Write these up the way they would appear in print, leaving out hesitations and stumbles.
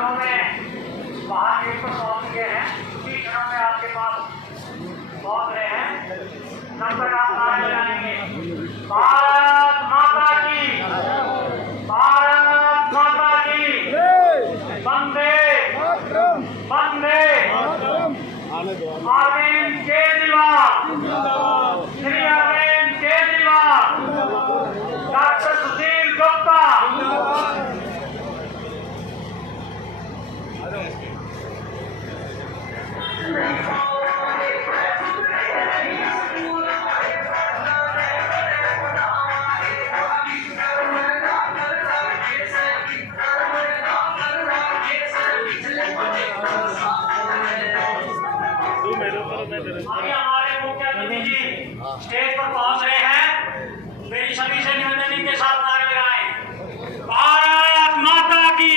क्षणों में बाहर गेट पर पहुंच गए हैं, कुछ ही क्षणों में आपके पास पहुंच रहे हैं। तब तक आप नारे लगाएंगे, भारत माता की, भारत माता की, वंदे वंदे, अरविंद केजरीवाल, श्री अरविंद केजरीवाल, डॉक्टर सुशील गुप्ता। अभी हमारे मुख्य अतिथि जी स्टेज पर पहुंच रहे हैं। मेरी सभी से निवेदन इनके साथ नारे लगाएं, भारत माता की,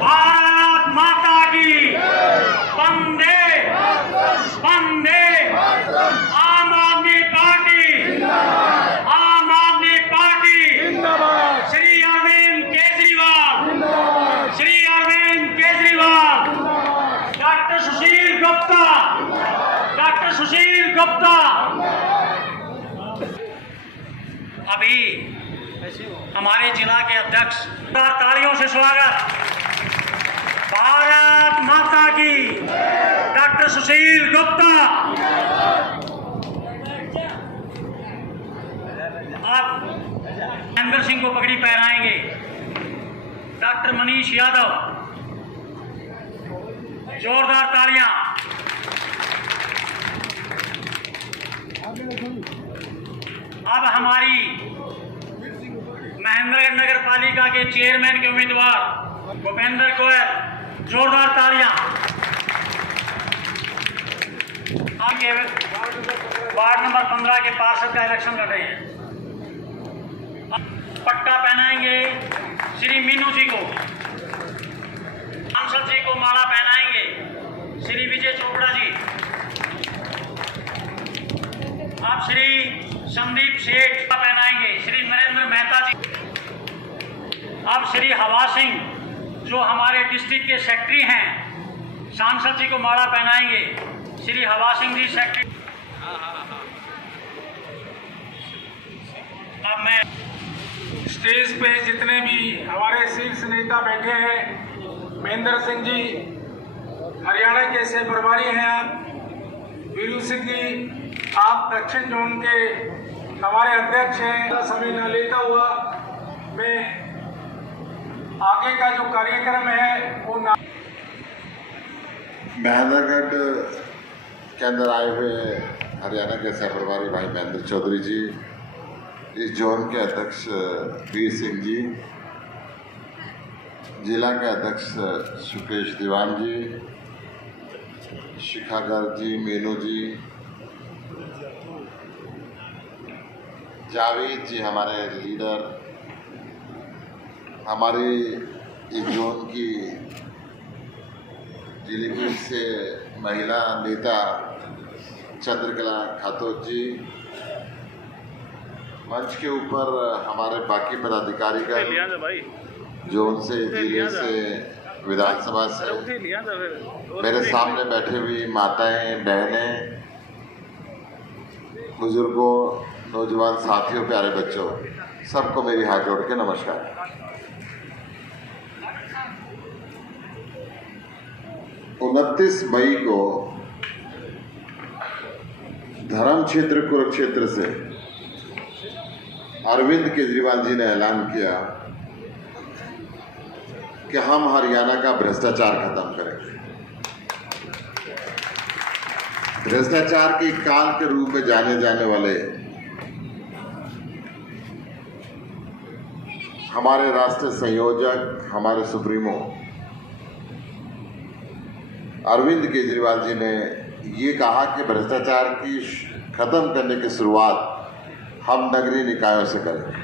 भारत माता की, वंदे वंदे, आम आदमी पार्टी, आम आदमी पार्टी, श्री अरविंद केजरीवाल, श्री अरविंद केजरीवाल, डॉक्टर सुशील गुप्ता, डॉक्टर सुशील गुप्ता। अभी हमारे जिला के अध्यक्ष, तालियों से स्वागत, भारत माता की, डॉक्टर सुशील गुप्ता। अब महेंद्र सिंह को पगड़ी पहनाएंगे डॉक्टर मनीष यादव। जोरदार तालियां। अब हमारी महेंद्रगढ़ नगर पालिका के चेयरमैन के उम्मीदवार भूपेंद्र गोयल, जोरदार तालियां। आपके वार्ड नंबर 15 के पार्षद का इलेक्शन लड़ रहे हैं। पट्टा पहनाएंगे श्री मीनू जी को, सांसद जी को माला पहनाएंगे श्री विजय चोपड़ा जी। आप श्री संदीप सेठ का पहनाएंगे श्री नरेंद्र मेहता जी। अब श्री हवा सिंह जो हमारे डिस्ट्रिक्ट के सेक्रेटरी हैं, सांसद जी को माला पहनाएंगे श्री हवा सिंह जी सेक्रेटरी। अब मैं स्टेज पे जितने भी हमारे शीर्ष नेता बैठे हैं, महेंद्र सिंह जी हरियाणा के से प्रभारी हैं, आप वीरू सिंह जी आप दक्षिण जोन के हमारे अध्यक्ष हैं। समय न लेता हुआ मैं आगे का जो कार्यक्रम है वो महेंद्रगढ़ के अंदर आए हुए हरियाणा के सह प्रभारी भाई महेंद्र चौधरी जी, इस जोन के अध्यक्ष वीर सिंह जी, जिला के अध्यक्ष सुकेश दीवान जी, शिखा गर्ग जी, मीनू जी, जावेद जी हमारे लीडर, हमारी इस जोन की जिले से महिला नेता चंद्रकला खातून जी, मंच के ऊपर हमारे बाकी पदाधिकारी का जोन से, जिले से, विधानसभा से, मेरे सामने बैठे हुई माताएं, बहनें, बुजुर्गों, नौजवान साथियों, प्यारे बच्चों, सबको मेरी हाथ जोड़ के नमस्कार। 29 मई को धर्म क्षेत्र कुरुक्षेत्र से अरविंद केजरीवाल जी ने ऐलान किया कि हम हरियाणा का भ्रष्टाचार खत्म करेंगे। भ्रष्टाचार के काल के रूप में जाने जाने वाले हमारे राष्ट्रीय संयोजक, हमारे सुप्रीमो अरविंद केजरीवाल जी ने ये कहा कि भ्रष्टाचार की खत्म करने की शुरुआत हम नगरीय निकायों से करेंगे।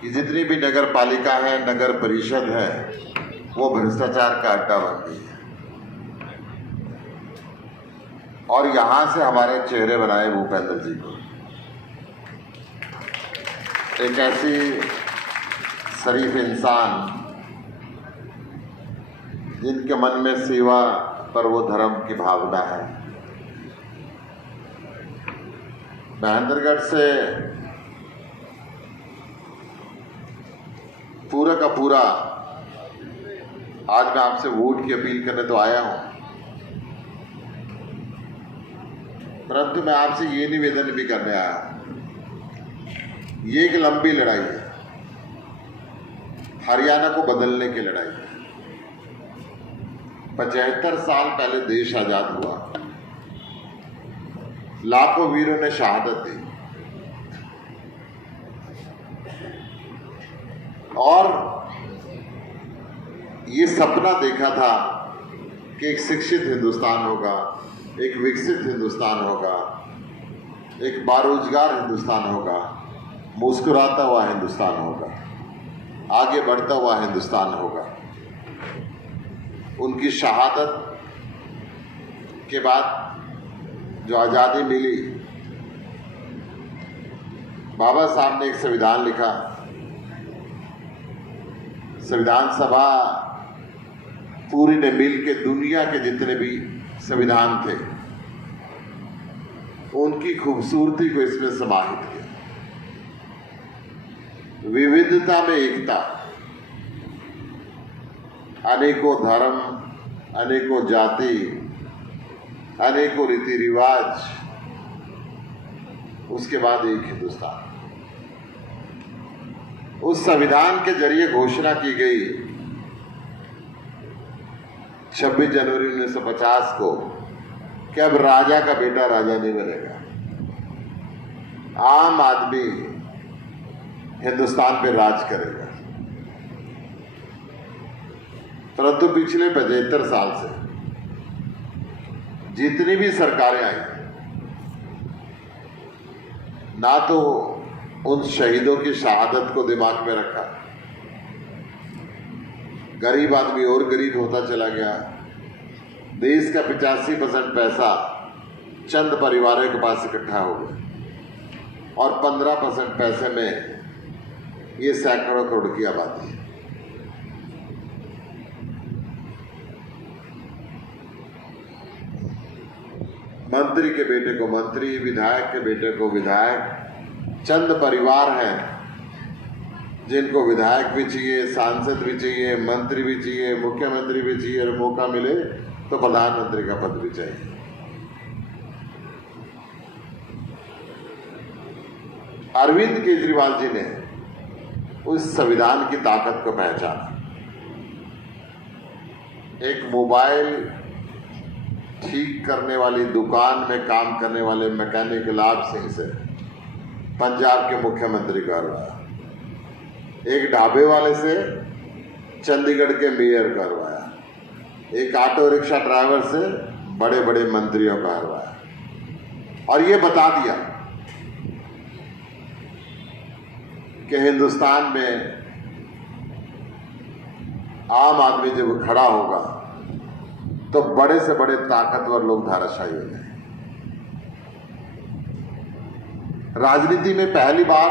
कि जितनी भी नगर पालिका है, नगर परिषद है, वो भ्रष्टाचार का अड्डा बन गई है। और यहाँ से हमारे चेहरे बनाए भूपेंद्र जी को, एक ऐसी शरीफ इंसान जिनके मन में सेवा पर वो धर्म की भावना है। महेंद्रगढ़ से पूरा का पूरा आज मैं आपसे वोट की अपील करने तो आया हूं, परंतु मैं आपसे ये निवेदन भी करने आया, ये एक लंबी लड़ाई है, हरियाणा को बदलने की लड़ाई है। 75 साल पहले देश आजाद हुआ, लाखों वीरों ने शहादत दी और ये सपना देखा था कि एक शिक्षित हिंदुस्तान होगा, एक विकसित हिंदुस्तान होगा, एक बारोजगार हिंदुस्तान होगा, मुस्कुराता हुआ हिंदुस्तान होगा, आगे बढ़ता हुआ हिंदुस्तान होगा। उनकी शहादत के बाद जो आज़ादी मिली, बाबा साहब ने एक संविधान लिखा। संविधान सभा पूरी ने मिल के दुनिया के जितने भी संविधान थे उनकी खूबसूरती को इसमें समाहित किया। विविधता में एकता, अनेकों धर्म, अनेकों जाति, अनेकों रीति रिवाज, उसके बाद एक हिंदुस्तान। उस संविधान के जरिए घोषणा की गई 26 जनवरी 1950 को कि अब राजा का बेटा राजा नहीं बनेगा, आम आदमी हिंदुस्तान पे राज करेगा। परंतु पिछले 75 साल से जितनी भी सरकारें आई, ना तो उन शहीदों की शहादत को दिमाग में रखा, गरीब आदमी और गरीब होता चला गया। देश का 85% पैसा चंद परिवारों के पास इकट्ठा हो गया और 15% पैसे में ये सैकड़ों करोड़ की आबादी है। मंत्री के बेटे को मंत्री, विधायक के बेटे को विधायक, चंद परिवार हैं जिनको विधायक भी चाहिए, सांसद भी चाहिए, मंत्री भी चाहिए, मुख्यमंत्री भी चाहिए और मौका मिले तो प्रधानमंत्री का पद भी चाहिए। अरविंद केजरीवाल जी ने उस संविधान की ताकत को पहचाना। एक मोबाइल ठीक करने वाली दुकान में काम करने वाले मैकेनिक लाभ सिंह से पंजाब के मुख्यमंत्री करवाया, एक ढाबे वाले से चंडीगढ़ के मेयर करवाया, एक ऑटो रिक्शा ड्राइवर से बड़े बड़े मंत्रियों का करवाया और ये बता दिया कि हिंदुस्तान में आम आदमी जब खड़ा होगा तो बड़े से बड़े ताकतवर लोग धाराशायी हो जाएंगे। राजनीति में पहली बार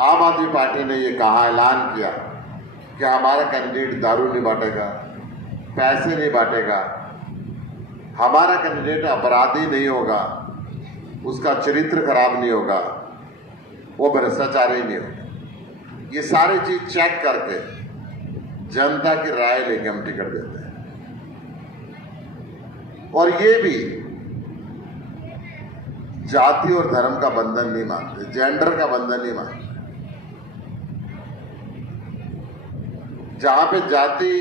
आम आदमी पार्टी ने यह कहा, ऐलान किया कि हमारा कैंडिडेट दारू नहीं बांटेगा, पैसे नहीं बांटेगा, हमारा कैंडिडेट अपराधी नहीं होगा, उसका चरित्र खराब नहीं होगा, वो भ्रष्टाचारी नहीं होगा। ये सारी चीज चेक करके जनता की राय लेके हम टिकट देते हैं। और ये भी जाति और धर्म का बंधन नहीं मानते, जेंडर का बंधन नहीं मानते। जहां पे जाति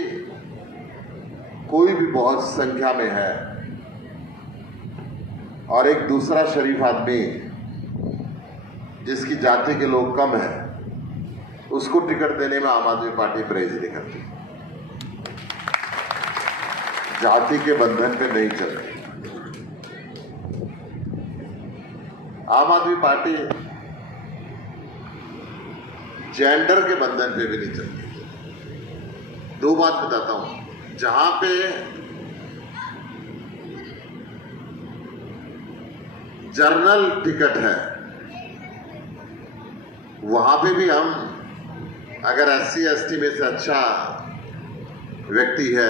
कोई भी बहुत संख्या में है और एक दूसरा शरीफ आदमी जिसकी जाति के लोग कम है, उसको टिकट देने में आम आदमी पार्टी परहेज नहीं करती, जाति के बंधन पे नहीं चलती। आम आदमी पार्टी जेंडर के बंधन पे भी नहीं चलती। दो बात बताता हूं, जहां पे जर्नल टिकट है वहां पे भी हम अगर SC/ST में से अच्छा व्यक्ति है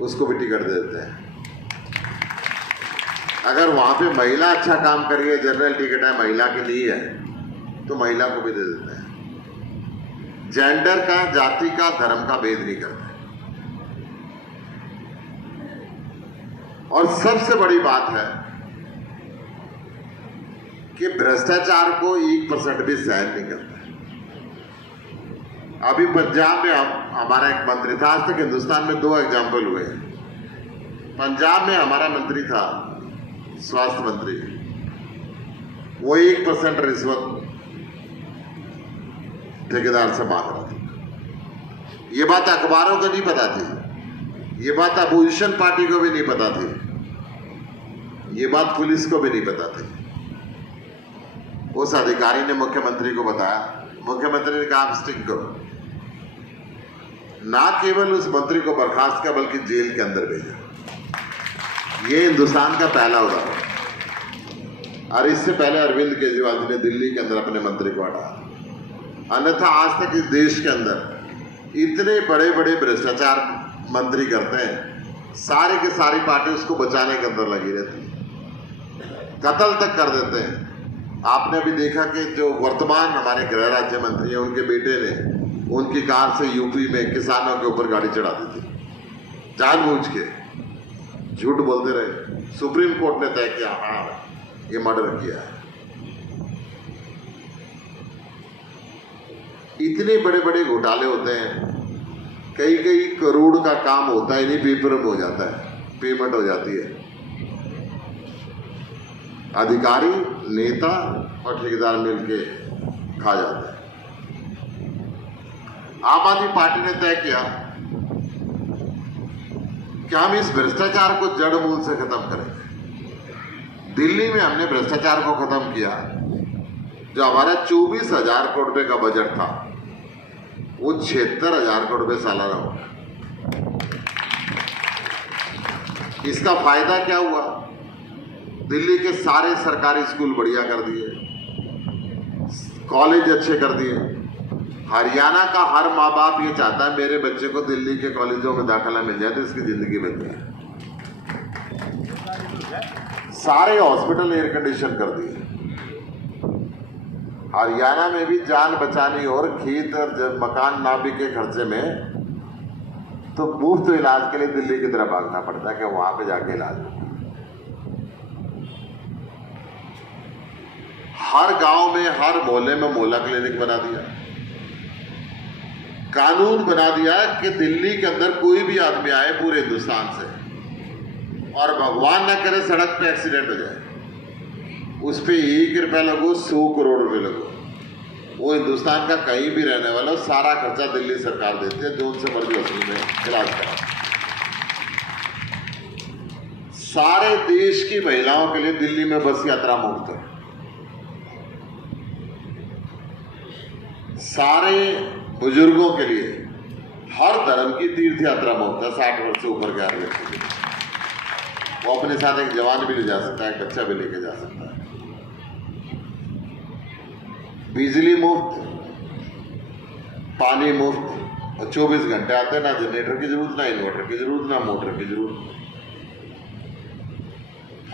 उसको भी टिकट दे देते हैं। अगर वहां पे महिला अच्छा काम कर रही है, जनरल टिकट है, महिला के लिए है, तो महिला को भी दे देते हैं। जेंडर का, जाति का, धर्म का भेद नहीं करते। और सबसे बड़ी बात है कि भ्रष्टाचार को 1% भी सहन नहीं करते। अभी पंजाब में हमारा एक मंत्री था, आज तक हिंदुस्तान में 2 एग्जाम्पल हुए हैं। पंजाब में हमारा मंत्री था, स्वास्थ्य मंत्री, वो 1% रिश्वत ठेकेदार से मांग रहा था। ये बात अखबारों को नहीं पता थी, ये बात अपोजिशन पार्टी को भी नहीं पता थी, ये बात पुलिस को भी नहीं पता थी। उस अधिकारी ने मुख्यमंत्री को बताया, मुख्यमंत्री ने कहा आप स्टिक करो। ना केवल उस मंत्री को बर्खास्त किया बल्कि जेल के अंदर भेजा। ये हिंदुस्तान का पहला उदाहरण। और इससे पहले अरविंद केजरीवाल जी ने दिल्ली के अंदर अपने मंत्री को हटाया। अन्यथा आज तक इस देश के अंदर इतने बड़े बड़े भ्रष्टाचार मंत्री करते हैं, सारी की सारी पार्टी उसको बचाने के अंदर लगी रहती है, कत्ल तक कर देते हैं। आपने भी देखा कि जो वर्तमान हमारे गृह राज्य मंत्री हैं, उनके बेटे ने उनकी कार से यूपी में किसानों के ऊपर गाड़ी चढ़ा दी थी, जानबूझ के झूठ बोलते रहे। सुप्रीम कोर्ट ने तय किया हाँ ये मर्डर किया है। इतने बड़े बड़े घोटाले होते हैं, कई कई करोड़ का काम होता है, नहीं पेपर में हो जाता है, पेमेंट हो जाती है। अधिकारी, नेता और ठेकेदार मिलके खा जाते हैं। आम आदमी पार्टी ने तय किया कि हम इस भ्रष्टाचार को जड़ मूल से खत्म करेंगे। दिल्ली में हमने भ्रष्टाचार को खत्म किया। जो हमारा 24,000 करोड़ रुपए का बजट था वो 76,000 करोड़ रुपए सालाना होगा। इसका फायदा क्या हुआ? दिल्ली के सारे सरकारी स्कूल बढ़िया कर दिए, कॉलेज अच्छे कर दिए। हरियाणा का हर माँ बाप ये चाहता है मेरे बच्चे को दिल्ली के कॉलेजों में दाखिला मिल जाए तो इसकी जिंदगी बन जाए। सारे हॉस्पिटल एयर कंडीशन कर दिए। हरियाणा में भी जान बचानी और खेत और मकान ना बिके खर्चे में तो मुफ्त इलाज के लिए दिल्ली की तरफ भागना पड़ता है कि वहां पे जाके इलाज होगा। हर गांव में, हर मोहल्ले में मोहल्ला क्लिनिक बना दिया। कानून बना दिया कि दिल्ली के अंदर कोई भी आदमी आए पूरे हिंदुस्तान से और भगवान ना करे सड़क पे एक्सीडेंट हो जाए, उस पर 1 रुपया लगो, 100 करोड़ रुपए लगो, वो हिंदुस्तान का कहीं भी रहने वाला सारा खर्चा दिल्ली सरकार देती है, जो उनसे मर्जी वसूल में इलाज करा। सारे देश की महिलाओं के लिए दिल्ली में बस यात्रा मुफ्त है। सारे बुजुर्गों के लिए हर धर्म की तीर्थ यात्रा मुफ्त है। 60 वर्ष से ऊपर के आदमी के लिए वो अपने साथ एक जवान भी ले जा सकता है, एक बच्चा भी लेके जा सकता है। बिजली मुफ्त, पानी मुफ्त और 24 घंटे आते हैं। ना जनरेटर की जरूरत, ना इन्वर्टर की जरूरत, ना मोटर की जरूरत।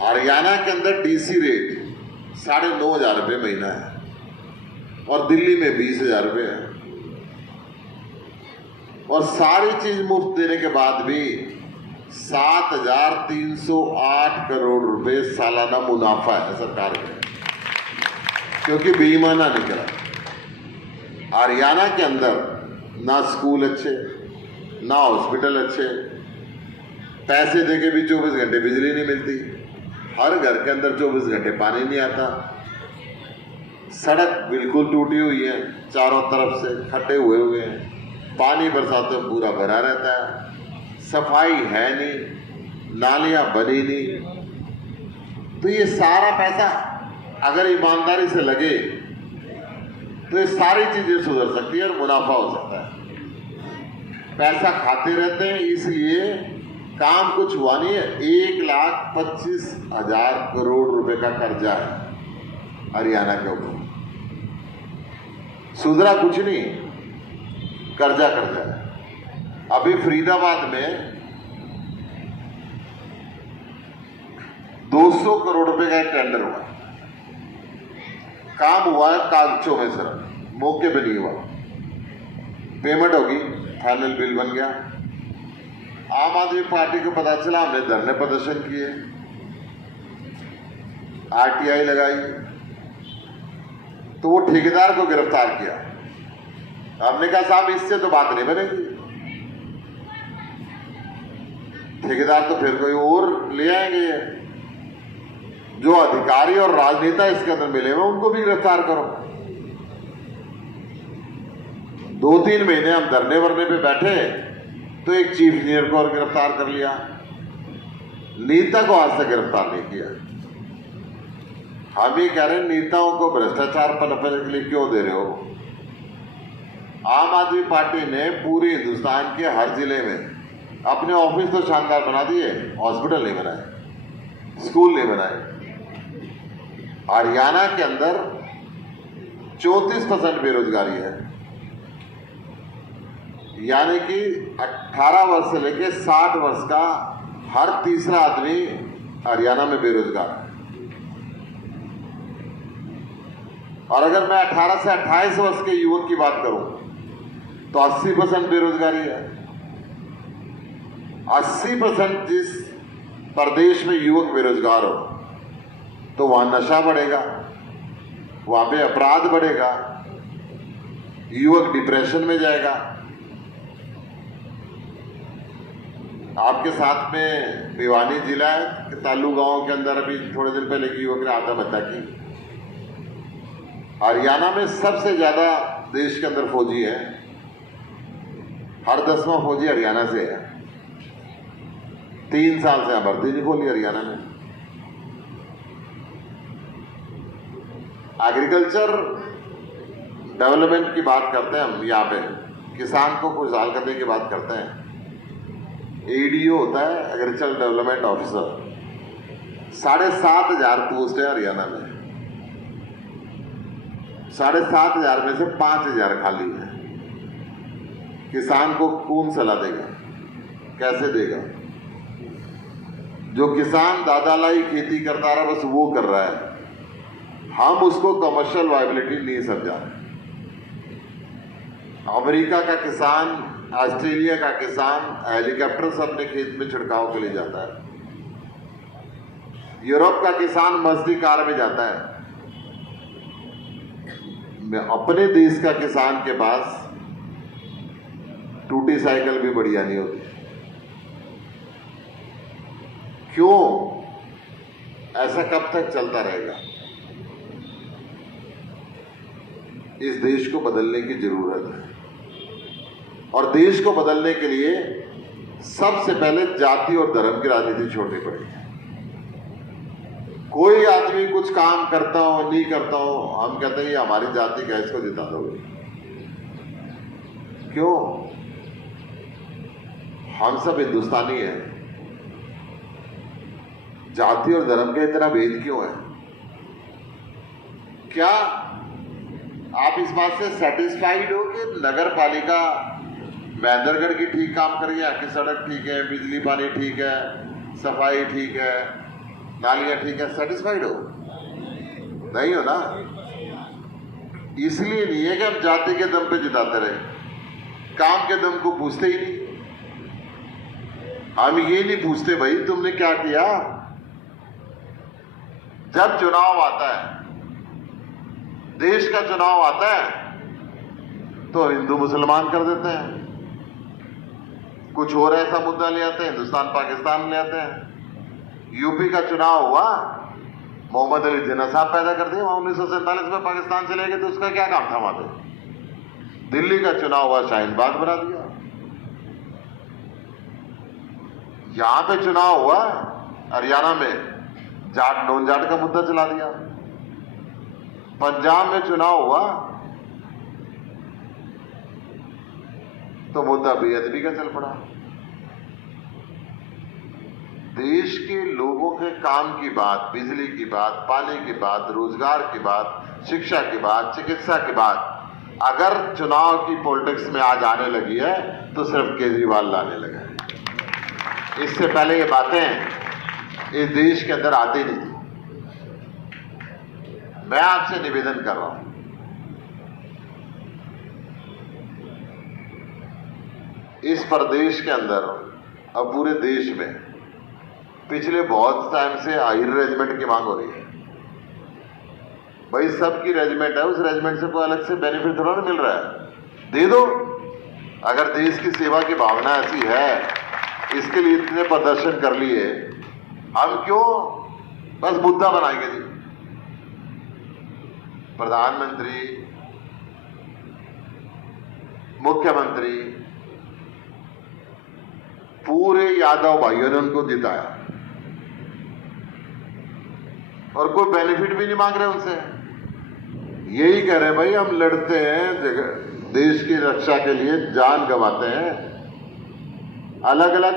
हरियाणा के अंदर डीसी रेट 9,500 रुपये महीना है और दिल्ली में 20,000 रुपये है। और सारी चीज मुफ्त देने के बाद भी 7,308 करोड़ रुपए सालाना मुनाफा है सरकार का, क्योंकि बेईमाना नहीं करा। हरियाणा के अंदर ना स्कूल अच्छे, ना हॉस्पिटल अच्छे, पैसे देके भी 24 घंटे बिजली नहीं मिलती, हर घर के अंदर 24 घंटे पानी नहीं आता, सड़क बिल्कुल टूटी हुई है, चारों तरफ से खड्डे हुए हैं, पानी बरसातों में पूरा भरा रहता है, सफाई है नहीं, नालियां बनी नहीं। तो ये सारा पैसा अगर ईमानदारी से लगे तो ये सारी चीजें सुधर सकती है और मुनाफा हो सकता है। पैसा खाते रहते हैं, इसलिए काम कुछ हुआ नहीं है। 1,25,000 करोड़ रुपए का कर्जा है हरियाणा के ऊपर, सुधरा कुछ नहीं। कर्जा है। अभी फरीदाबाद में 200 करोड़ रुपए का एक टेंडर हुआ, काम हुआ है कागजों में, सिर्फ मौके पे नहीं हुआ। पेमेंट होगी, फाइनल बिल बन गया। आम आदमी पार्टी को पता चला, हमने धरने प्रदर्शन किए, आरटीआई लगाई, तो वो ठेकेदार को गिरफ्तार किया। हमने कहा साहब इससे तो बात नहीं बनेगी, ठेकेदार तो फिर कोई और ले आएंगे। जो अधिकारी और राजनेता इसके अंदर मिले हुए उनको भी गिरफ्तार करो। 2-3 महीने हम धरने वरने पे बैठे तो एक चीफ इंजीनियर को और गिरफ्तार कर लिया, नेता को आज तक गिरफ्तार नहीं किया। हम ये कह रहे हैं नेताओं को भ्रष्टाचार पनपने के लिए क्यों दे रहे हो? आम आदमी पार्टी ने पूरे हिंदुस्तान के हर जिले में अपने ऑफिस तो शानदार बना दिए, हॉस्पिटल नहीं बनाए, स्कूल नहीं बनाए। हरियाणा के अंदर 34% बेरोजगारी है, यानी कि 18 वर्ष से लेकर 60 वर्ष का हर तीसरा आदमी हरियाणा में बेरोजगार है। और अगर मैं 18 से 28 वर्ष के युवक की बात करूं तो 80% बेरोजगारी है। 80% जिस प्रदेश में युवक बेरोजगार हो तो वहां नशा बढ़ेगा, वहां पे अपराध बढ़ेगा, युवक डिप्रेशन में जाएगा। आपके साथ में भिवानी जिला है कि तालू गांव के अंदर अभी थोड़े दिन पहले की युवक ने आत्महत्या की। हरियाणा में सबसे ज्यादा देश के अंदर फौजी है, हर 10वां फौजी हरियाणा से है। 3 साल से भर्ती नहीं खोली हरियाणा में। एग्रीकल्चर डेवलपमेंट की बात करते हैं हम, यहाँ पे किसान को खुशहाल करने की बात करते हैं। एडीओ होता है एग्रीकल्चर डेवलपमेंट ऑफिसर, 7,500 पोस्ट है हरियाणा में। 7,500 में से 5,000 खाली है। किसान को कौन सलाह देगा, कैसे देगा? जो किसान दादालाई खेती करता रहा बस वो कर रहा है, हम उसको कमर्शियल वायबिलिटी नहीं समझा रहे। अमेरिका का किसान, ऑस्ट्रेलिया का किसान हेलीकॉप्टर से अपने खेत में छिड़काव के लिए जाता है, यूरोप का किसान मजदी कार में जाता है। अपने देश का किसान के पास टूटी साइकिल भी बढ़िया नहीं होती। क्यों? ऐसा कब तक चलता रहेगा? इस देश को बदलने की जरूरत है, और देश को बदलने के लिए सबसे पहले जाति और धर्म की राजनीति छोड़नी पड़ेगी। कोई आदमी कुछ काम करता हो नहीं करता हो, हम कहते हैं ये हमारी जाति का, इसको जिता दोगे। क्यों? हम सब हिंदुस्तानी हैं। जाति और धर्म का इतना भेद क्यों है? क्या आप इस बात से सेटिस्फाइड हो कि नगर पालिका महेंद्रगढ़ की ठीक काम कर रही है, यहाँ की सड़क ठीक है, बिजली पानी ठीक है, सफाई ठीक है, नालियां ठीक है? सेटिस्फाइड हो? नहीं हो ना। इसलिए नहीं है कि हम जाति के दम पे जिताते रहे, काम के दम को पूछते ही नहीं। हम ये नहीं पूछते भाई तुमने क्या किया। जब चुनाव आता है, देश का चुनाव आता है, तो हिंदू मुसलमान कर देते हैं, कुछ और ऐसा मुद्दा ले आते हैं, हिंदुस्तान पाकिस्तान ले आते हैं। यूपी का चुनाव हुआ, मोहम्मद अली जिन्ना साहब पैदा कर दिए, वहां 1947 में पाकिस्तान चले गए, तो उसका क्या काम था वहां पे? दिल्ली का चुनाव हुआ, शाहीन बाग बना दिया। यहां पे चुनाव हुआ हरियाणा में, जाट नॉन जाट का मुद्दा चला दिया। पंजाब में चुनाव हुआ तो मुद्दा बेअदबी का चल पड़ा। देश के लोगों के काम की बात, बिजली की बात, पानी की बात, रोजगार की बात, शिक्षा की बात, चिकित्सा की बात, अगर चुनाव की पॉलिटिक्स में आज आने लगी है तो सिर्फ केजरीवाल लाने लगा है। इससे पहले ये बातें इस देश के अंदर आती नहीं थी। मैं आपसे निवेदन कर रहा हूं, इस प्रदेश के अंदर और पूरे देश में पिछले बहुत टाइम से हायर रेजिमेंट की मांग हो रही है। भाई सबकी रेजिमेंट है, उस रेजिमेंट से कोई अलग से बेनिफिट थोड़ा ना मिल रहा है, दे दो। अगर देश की सेवा की भावना ऐसी है, इसके लिए इतने प्रदर्शन कर लिए, हम क्यों बस मुद्दा बनाएंगे जी। प्रधानमंत्री, मुख्यमंत्री, पूरे यादव भाइयों ने उनको जिताया और कोई बेनिफिट भी नहीं मांग रहे उनसे। यही कह रहे हैं भाई हम लड़ते हैं देश की रक्षा के लिए, जान गंवाते हैं। अलग अलग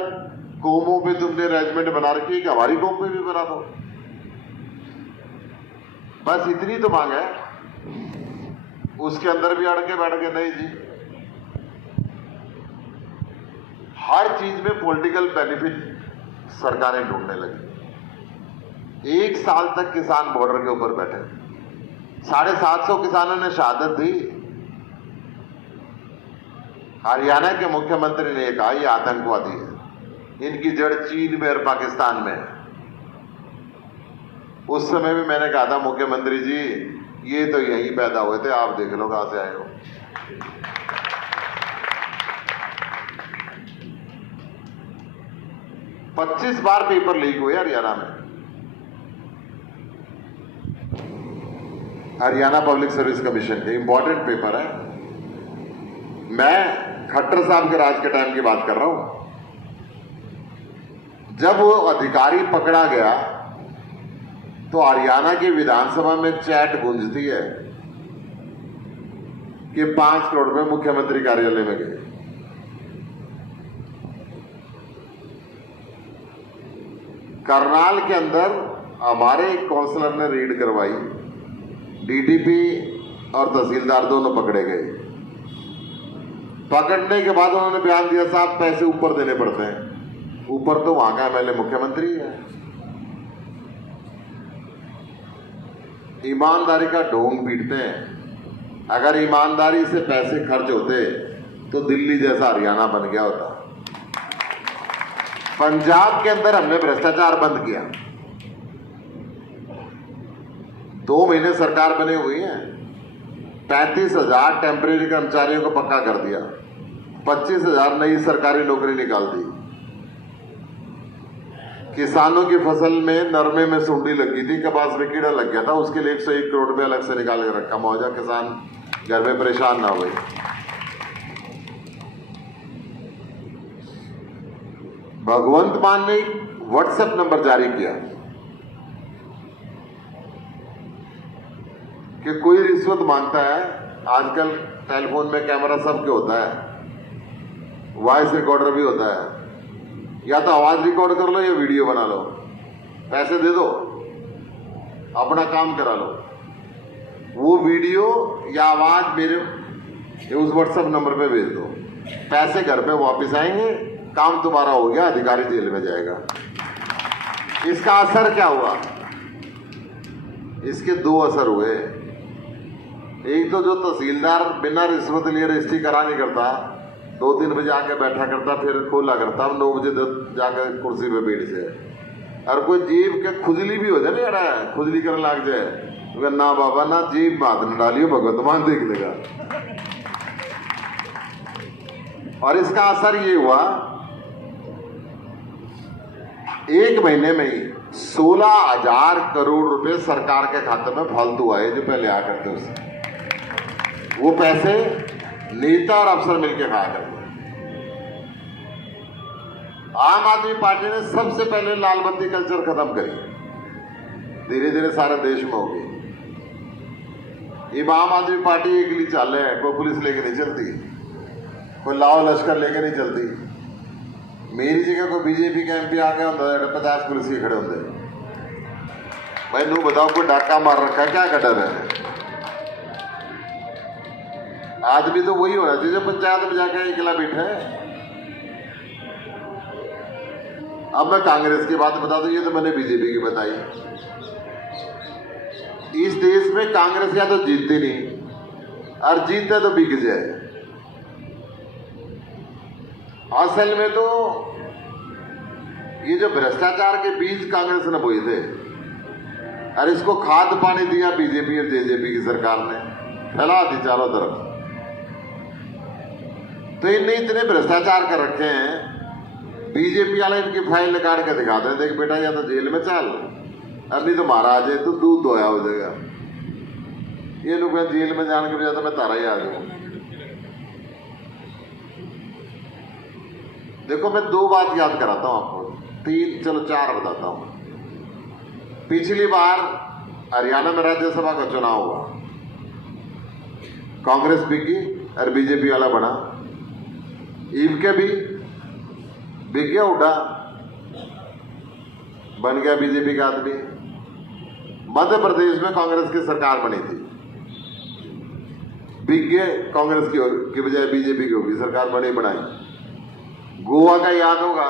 कौमों पे तुमने रेजिमेंट बना रखी है कि हमारी कौम पे भी बना दो, बस इतनी तो मांग है। उसके अंदर भी अड़ के बैठ के नहीं जी। हर चीज में पॉलिटिकल बेनिफिट सरकारें ढूंढने लगी। 1 साल तक किसान बॉर्डर के ऊपर बैठे, 750 किसानों ने शहादत दी। हरियाणा के मुख्यमंत्री ने कहा ये आतंकवादी है, इनकी जड़ चीन में और पाकिस्तान में है। उस समय भी मैंने कहा था मुख्यमंत्री जी ये तो यहीं पैदा हुए थे, आप देख लो कहां से आए हो। पच्चीस बार पेपर लीक हुए हरियाणा में। हरियाणा पब्लिक सर्विस कमीशन के इंपॉर्टेंट पेपर है। मैं खट्टर साहब के राज के टाइम की बात कर रहा हूं। जब वो अधिकारी पकड़ा गया तो हरियाणा की विधानसभा में चैट गूंजती है कि 5 करोड़ रुपए मुख्यमंत्री कार्यालय में गए। करनाल के अंदर हमारे एक काउंसलर ने रेड करवाई, डीटीपी और तहसीलदार दोनों पकड़े गए। पकड़ने के बाद उन्होंने बयान दिया साहब पैसे ऊपर देने पड़ते हैं। ऊपर तो वहां का एमएलए मुख्यमंत्री है। ईमानदारी का ढोंग पीटते हैं। अगर ईमानदारी से पैसे खर्च होते तो दिल्ली जैसा हरियाणा बन गया होता। पंजाब के अंदर हमने भ्रष्टाचार बंद किया। 2 महीने सरकार बने हुई है, 35,000 टेम्परेरी कर्मचारियों को पक्का कर दिया, 25,000 नई सरकारी नौकरी निकाल दी। किसानों की फसल में नरमे में सुंडी लगी थी, कपास में कीड़ा लग गया था, उसके लिए 101 करोड़ रुपए अलग से निकाल के रखा। मुआवजा किसान घर में परेशान ना हुए। भगवंत मान ने व्हाट्सएप नंबर जारी किया कि कोई रिश्वत मांगता है, आजकल टेलीफोन में कैमरा सबके होता है, वॉइस रिकॉर्डर भी होता है, या तो आवाज रिकॉर्ड कर लो या वीडियो बना लो, पैसे दे दो, अपना काम करा लो। वो वीडियो या आवाज मेरे उस व्हाट्सएप नंबर पे भेज दो, पैसे घर पे वापस आएंगे, काम तुम्हारा हो गया, अधिकारी जेल में जाएगा। इसका असर क्या हुआ? इसके 2 असर हुए। एक तो जो तहसीलदार बिना रिश्वत लिए रजिस्ट्री करा नहीं करता, 2-3 बजे आके बैठा करता, फिर खोला करता, 9 बजे जाकर कुर्सी पे बैठ जाए। और कोई जीभ के खुजली भी हो जाए ना, यार खुजली करने लग जाए, तो ना बाबा ना जीभ में हाथ न डालियो, भगवतमान देख लेगा। और इसका असर ये हुआ 1 महीने में ही 16,000 करोड़ रुपए सरकार के खाते में फालतू आए, जो पहले आ करते उससे। वो पैसे नेता और अफसर मिलकर खाया करते। आम आदमी पार्टी ने सबसे पहले लालबत्ती कल्चर खत्म करी, धीरे धीरे सारे देश में हो गई। ये आम आदमी पार्टी एक लिए चाले है, कोई पुलिस लेके नहीं चलती, कोई लाओ लश्कर लेके नहीं चलती। मेरी जगह कोई बीजेपी का एमपी आ गया होता, 50 पुलिस के खड़े होते। भाई नू बताओ कोई डाका मार रखा है क्या? कटर है आदमी तो वही होना चाहिए जो पंचायत में जाकर अकेला बैठा है। अब मैं कांग्रेस की बात बता दूं, ये तो मैंने बीजेपी की बताई। इस देश में कांग्रेस या तो जीतती नहीं और जीतते तो बिक जाए। असल में तो ये जो भ्रष्टाचार के बीज कांग्रेस ने बोए थे और इसको खाद पानी दिया बीजेपी और जेजेपी की सरकार ने, फैला दी चारों तरफ। तो इनने इतने भ्रष्टाचार कर रखे हैं, बीजेपी वाले इनकी फाइल निकाल के दिखाते हैं, देख बेटा या तो जेल में चल, अब नहीं तो महाराज है तो दूध दोया हो जाएगा। ये लोग जेल में जाने के बजाय तो मैं तारा ही आ जाऊं। देखो मैं 2 बात याद कराता हूं आपको, 3 चलो 4 बताता हूं। पिछली बार हरियाणा में राज्यसभा का चुनाव हुआ, कांग्रेस बिकी और बीजेपी वाला बना। ईव के भी बिक गया, उठा, बन गया बीजेपी का आदमी। मध्य प्रदेश में कांग्रेस की सरकार बनी थी, बिक गए, कांग्रेस की बजाय बीजेपी की होगी सरकार बनी बनाई। गोवा का याद होगा,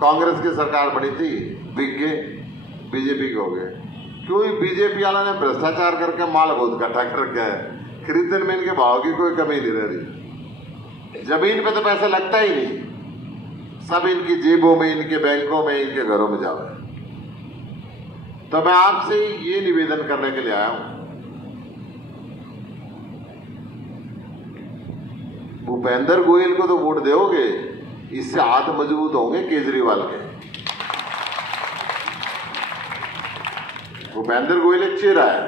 कांग्रेस की सरकार बनी थी, बिक गए, बीजेपी के हो गए। क्योंकि बीजेपी वाला ने भ्रष्टाचार करके माल बहुत इकट्ठा कर रखा है, खरीदने में इनके भाव की कोई कमी नहीं रह रही। जमीन पे तो पैसा लगता ही नहीं, सब इनकी जेबों में, इनके बैंकों में, इनके घरों में जा रहा है। तो मैं आपसे ये निवेदन करने के लिए आया हूं, भूपेंद्र गोयल को तो वोट दोगे, इससे हाथ मजबूत होंगे केजरीवाल के। भूपेंद्र गोयल एक चेहरा है,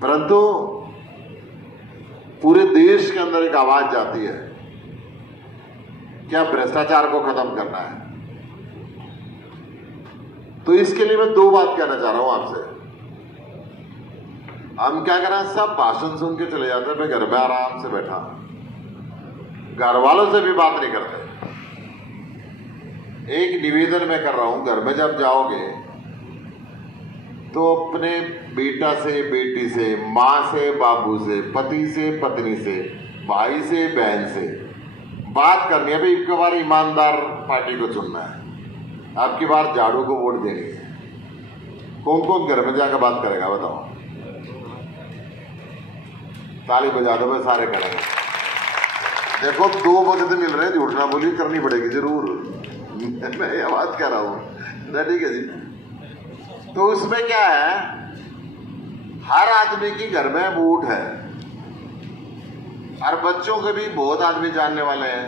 परंतु पूरे देश के अंदर एक आवाज जाती है, क्या भ्रष्टाचार को खत्म करना है। तो इसके लिए मैं 2 बात कहना चाह रहा हूं आपसे। हम क्या कर रहे हैं, सब भाषण सुन के चले जाते हैं, मैं घर में आराम से बैठा, घर वालों से भी बात नहीं करते। एक निवेदन मैं कर रहा हूं, घर में जब जाओगे तो अपने बेटा से, बेटी से, मां से, बाबू से, पति से, पत्नी से, भाई से, बहन से बात करनी है। भाई एक बार ईमानदार पार्टी को चुनना है, आपकी बार झाड़ू को वोट देनी है। कौन कौन घर में जाकर बात करेगा बताओ, ताली बजा दो, मैं सारे करेंगे। देखो 2 वक्त मिल रहे हैं, झूठ ना बोली, करनी पड़ेगी जरूर। मैं ये बात कह रहा हूं, ठीक है जी। तो उसमें क्या है, हर आदमी की घर में वोट है, और बच्चों के भी बहुत आदमी जानने वाले हैं,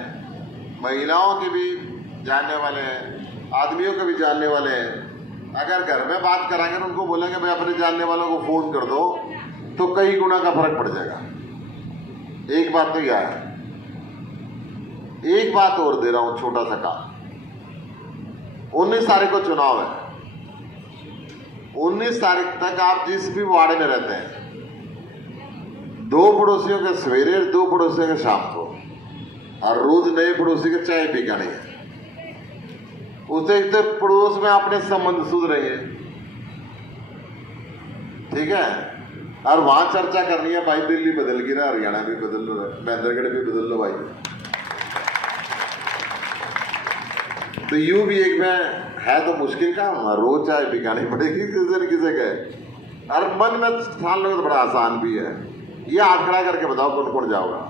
महिलाओं के भी जानने वाले हैं, आदमियों के भी जानने वाले हैं। अगर घर में बात कराएंगे तो उनको बोलेंगे भाई अपने जानने वालों को फोन कर दो, तो कई गुना का फर्क पड़ जाएगा। एक बात तो यह है, एक बात और दे रहा हूं, छोटा सा काम। 19 तारीख को चुनाव है, 19 तारीख तक आप जिस भी वार्ड में रहते हैं, 2 पड़ोसियों के सवेरे, 2 पड़ोसियों के शाम को, और रोज नए पड़ोसी के चाय पिकानी है। उसे तो पड़ोस में अपने संबंध सुध रहे हैं, ठीक है। और वहां चर्चा करनी है, भाई दिल्ली बदल गिरा, हरियाणा भी बदल लो, महेंद्रगढ़ भी बदल लो भाई। तो यूं भी एक में है तो मुश्किल काम, रोज चाय पिकानी पड़ेगी किसी न किसी के। और मन में ठान लो तो बड़ा आसान भी है। ये हाथ खड़ा करके बताओ कौन कौन जाओगा।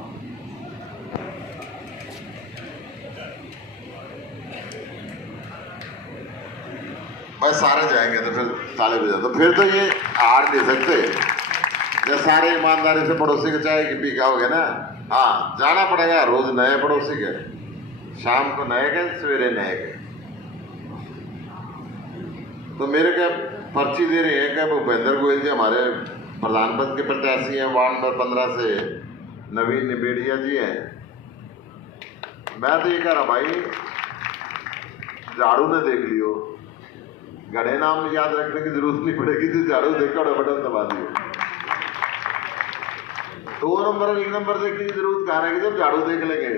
बस सारे जाएंगे तो फिर ताले बजा, तो फिर तो ये हार नहीं सकते। जब सारे ईमानदारी से पड़ोसी के चाय की पी खाओगे ना, हाँ जाना पड़ेगा, रोज नए पड़ोसी के, शाम को नए के, सवेरे नए के। तो मेरे क्या पर्ची दे रही है कि भूपेंद्र गोयल जी हमारे प्रधान पद के प्रत्याशी हैं, वार्ड नंबर 15 से नवीन निबेड़िया जी हैं। मैं तो ये कह रहा भाई, झाड़ू ने देख लियो, गढ़े नाम याद रखने की जरूरत नहीं पड़ेगी, तो झाड़ू देखा और बटन दबा दियो। 2 नंबर और 1 नंबर देखने की जरूरत कहाँ रहेगी जब झाड़ू देख लेंगे।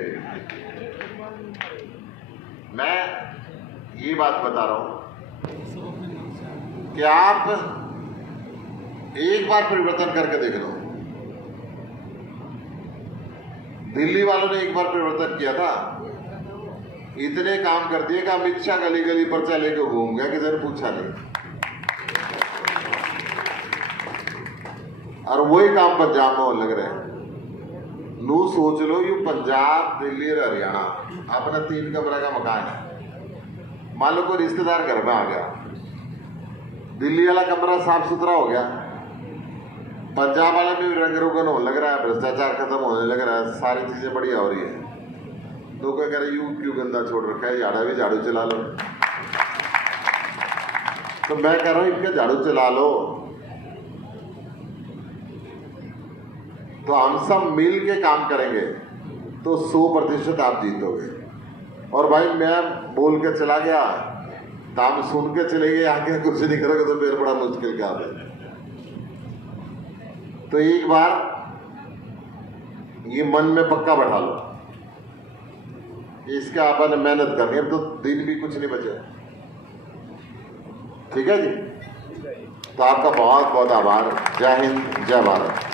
मैं ये बात बता रहा हूं कि आप एक बार परिवर्तन करके देख लो, दिल्ली वालों ने एक बार परिवर्तन किया था, इतने काम कर दिए कि अमित शाह गली गली पर्चा लेके घूम गया, किसी ने पूछा नहीं। और वही काम पंजाब में होने लग रहे हैं। नू सोच लो, यू पंजाब, दिल्ली और हरियाणा अपना 3 कमरे का मकान है। मान लो कोई रिश्तेदार घर में आ गया, दिल्ली वाला कमरा साफ सुथरा हो गया, पंजाब वाला भी रंग रोगन होने लग रहा है, भ्रष्टाचार खत्म होने लग रहा है, सारी चीजें बढ़िया हो रही है। लोग कह रहे यू क्यों गंदा छोड़ रखा है, झाड़ा भी झाड़ू चला लो। तो मैं कह रहा हूं इनके झाड़ू चला लो, तो हम सब मिल के काम करेंगे तो 100% आप जीतोगे। और भाई मैं बोल के चला गया, तो हम सुन के चले गए, आगे कुछ नहीं करोगे तो फिर बड़ा मुश्किल काम है। तो एक बार ये मन में पक्का बैठा लो, इसका अपन मेहनत करनी है, तो दिन भी कुछ नहीं बचे। ठीक है जी, तो आपका बहुत बहुत आभार। जय हिंद, जय भारत।